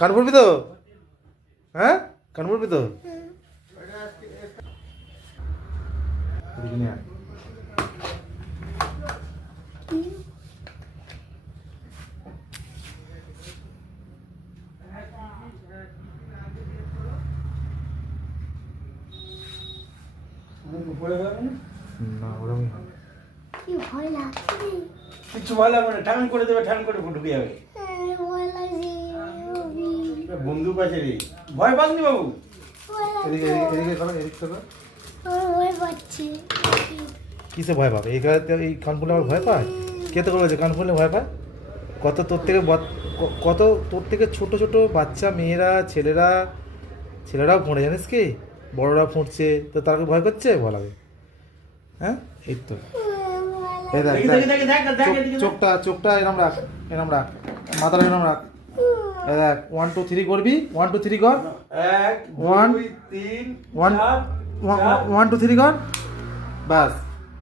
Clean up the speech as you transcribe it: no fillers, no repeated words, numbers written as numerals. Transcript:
কান পড়বি তো? হ্যাঁ, কান পড়বি তো? এদিকে নিয়ে আয়। না, ওরকমই হবে। কি ভয় লাগছে। কিছু ভয় লাগবে না, ঠান করে দেবে, ঠান করে ঢুকে যাবে। ভয় লাগছে। বন্দুক আছে রে, ভয় পাসনি বাবু? এদিকে এদিকে করো, এদিকে করো। আমার ভয় পাচ্ছে। কিসে ভয় পাবে? এই কান ফুলে আবার ভয় পায়? কে তো বলেছে কান ফুলে ভয় পায়? কত তোর থেকে কত তোর থেকে ছোট ছোট বাচ্চা মেয়েরা ছেলেরাও ফোঁড়ে, জানিস কি? বড়রা ফুঁড়ছে, তো তাকে ভয় করছে? ভয় লাগে? হ্যাঁ, এই তো। এই দেখ, চোখটা এরম রাখ, মাথাটা এরম রাখ। এই দেখ, 1 2 3 করবি, 1 2 3 কর। 1 One, 2 3 1 4 1 2 3 কর, বাস।